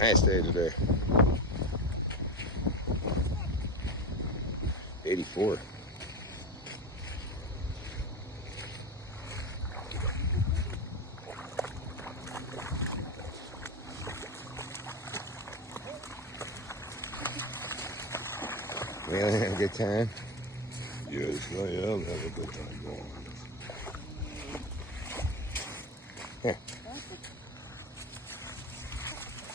Nice day today. 84. We only had a good time. Yes, I am having a good time going. Here.